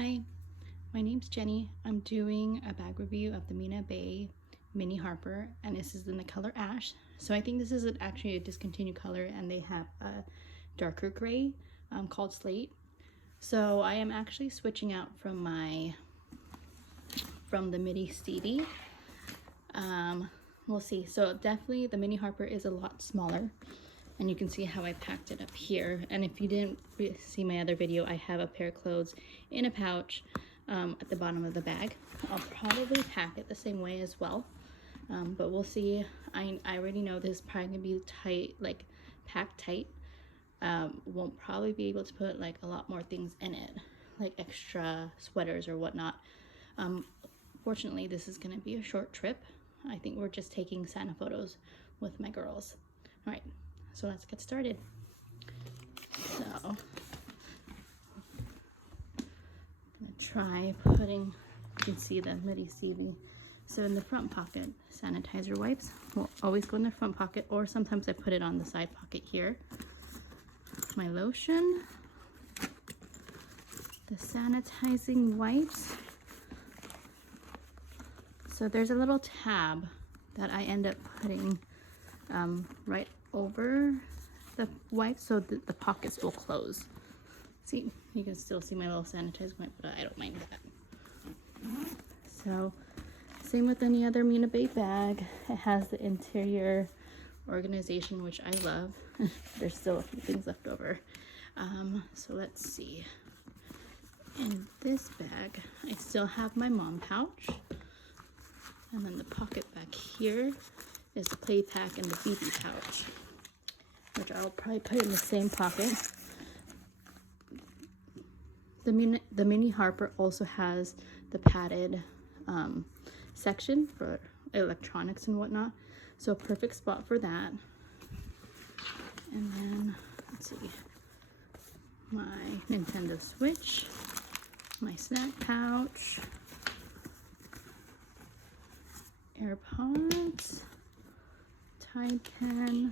Hi, my name's Jenny. I'm doing a bag review of the Mina Baie Mini Harper, and this is in the color ash. So I think this is actually a discontinued color, and they have a darker gray called slate. So I am actually switching out from the Midi Stevie. We'll see. So definitely the Mini Harper is a lot smaller, and you can see how I packed it up here. And if you didn't see my other video, I have a pair of clothes in a pouch at the bottom of the bag. I'll probably pack it the same way as well, but we'll see. I already know this is probably gonna be tight, like packed tight. Won't probably be able to put like a lot more things in it, like extra sweaters or whatnot. Fortunately, this is gonna be a short trip. I think we're just taking Santa photos with my girls. All right, so let's get started. So I'm gonna try putting, you can see the Midi Stevie. So in the front pocket, sanitizer wipes will always go in the front pocket, or sometimes I put it on the side pocket here. My lotion, the sanitizing wipes. So there's a little tab that I end up putting right over the wipes so that the pockets will close. See, you can still see my little sanitizing wipe, but I don't mind that. So same with any other Mina Baie bag. It has the interior organization, which I love. There's still a few things left over. So let's see. In this bag, I still have my mom pouch. And then the pocket back here is the play pack and the BB pouch, which I'll probably put in the same pocket. The Mini Harper also has the padded section for electronics and whatnot, so perfect spot for that. And then let's see, my Nintendo Switch, my snack pouch, AirPods, Tide pen,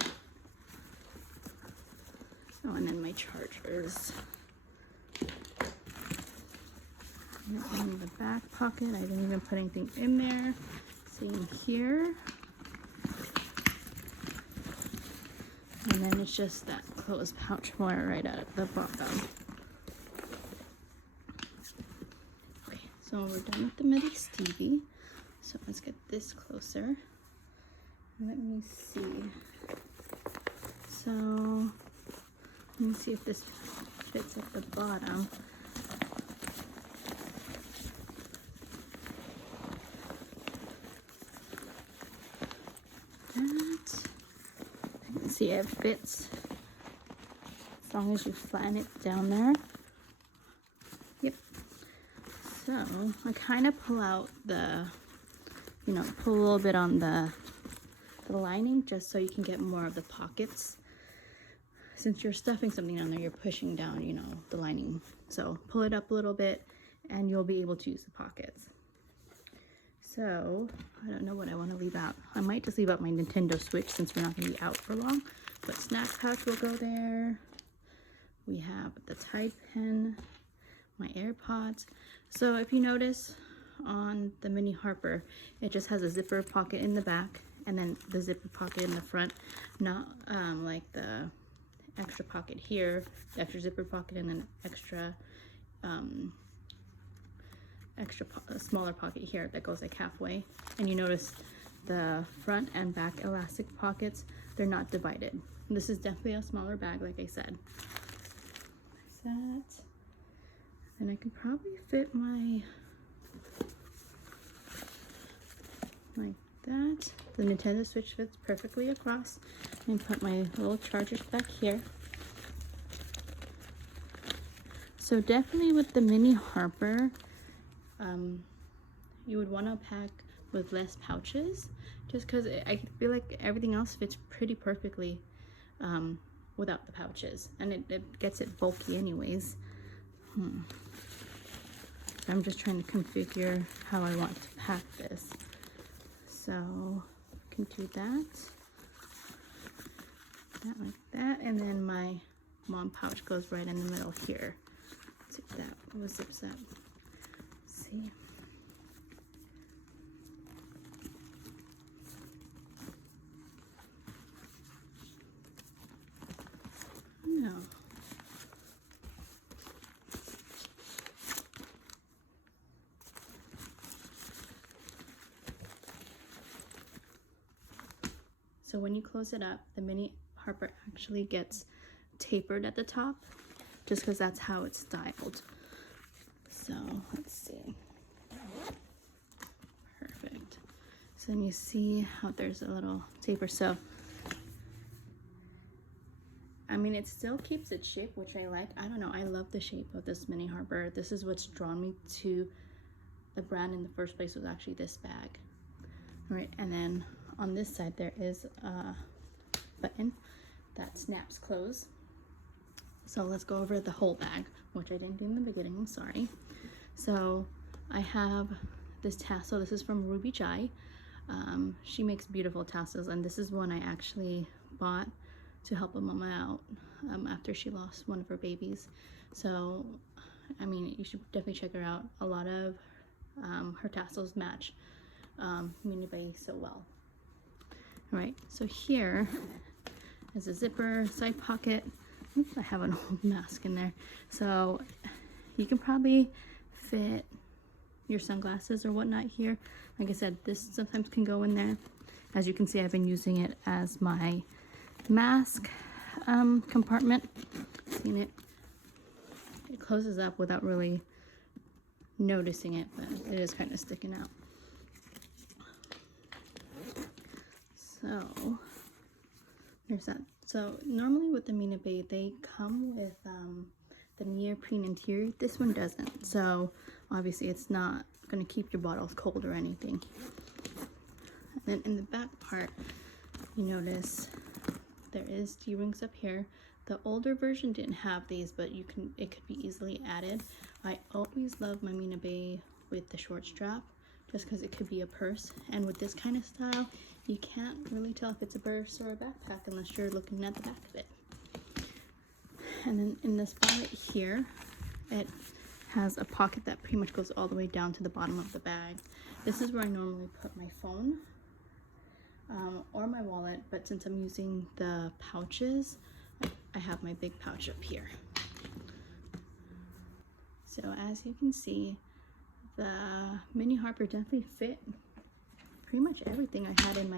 oh, and then my chargers. And in the back pocket, I didn't even put anything in there. Same here. And then it's just that closed pouch more right at the bottom. Okay, so we're done with the Midi Stevie. So let's get this closer. Let me see. So let me see if this fits at the bottom. See, it fits as long as you flatten it down there. Yep. So I kind of pull out the, pull a little bit on the lining just so you can get more of the pockets. Since you're stuffing something on there, you're pushing down, the lining. So pull it up a little bit and you'll be able to use the pockets. So I don't know what I want to leave out. I might just leave out my Nintendo Switch since we're not going to be out for long. But snack pouch will go there. We have the Tide pen, my AirPods. So if you notice on the Mini Harper, it just has a zipper pocket in the back and then the zipper pocket in the front. Not like the extra pocket here, the extra zipper pocket, and then extra smaller pocket here that goes like halfway. And you notice the front and back elastic pockets, they're not divided. This is definitely a smaller bag, like I said. There's that. And I can probably fit my, like that. The Nintendo Switch fits perfectly across. And put my little chargers back here. So definitely with the Mini Harper, you would want to pack with less pouches, just because I feel like everything else fits pretty perfectly without the pouches, and it gets it bulky anyways. I'm just trying to configure how I want to pack this. So I can do that like that, and then my mom pouch goes right in the middle here. Let's see if that zips up. see. No. So when you close it up, the mini Harper actually gets tapered at the top, just because that's how it's styled. So let's see. Perfect. So then you see how there's a little taper. So I mean, it still keeps its shape, which I like. I don't know, I love the shape of this mini Harper. This is what's drawn me to the brand in the first place, was actually this bag. All right, and then on this side there is a button that snaps closed. So let's go over the whole bag, which I didn't do in the beginning, I'm sorry. So I have this tassel. This is from Ruby Chai. She makes beautiful tassels, and this is one I actually bought to help a mama out after she lost one of her babies. So I mean, you should definitely check her out. A lot of her tassels match Mina Baie so well. All right, so here is a zipper, side pocket. Oops, I have an old mask in there. So you can probably fit your sunglasses or whatnot here. Like I said, this sometimes can go in there. As you can see, I've been using it as my mask compartment. Seen it? It closes up without really noticing it, but it is kind of sticking out. So there's that. So normally with the Mina Baie, they come with the neoprene interior. This one doesn't. So obviously it's not going to keep your bottles cold or anything. And then in the back part, you notice there is D-rings up here. The older version didn't have these, but it could be easily added. I always love my Mina Baie with the short strap, just because it could be a purse. And with this kind of style, you can't really tell if it's a purse or a backpack unless you're looking at the back of it. And then in this pocket here, it has a pocket that pretty much goes all the way down to the bottom of the bag. This is where I normally put my phone or my wallet, but since I'm using the pouches, I have my big pouch up here. So as you can see, the mini Harper definitely fit pretty much everything I had in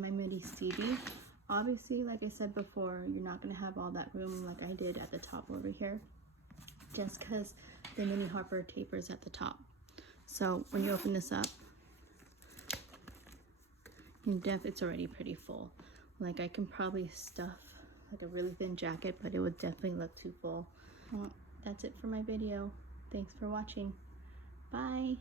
my Midi Stevie. Obviously, like I said before, you're not going to have all that room like I did at the top over here, just because the mini Harper tapers at the top. So when you open this up, it's already pretty full. Like I can probably stuff like a really thin jacket, but it would definitely look too full. Well, that's it for my video. Thanks for watching. Bye.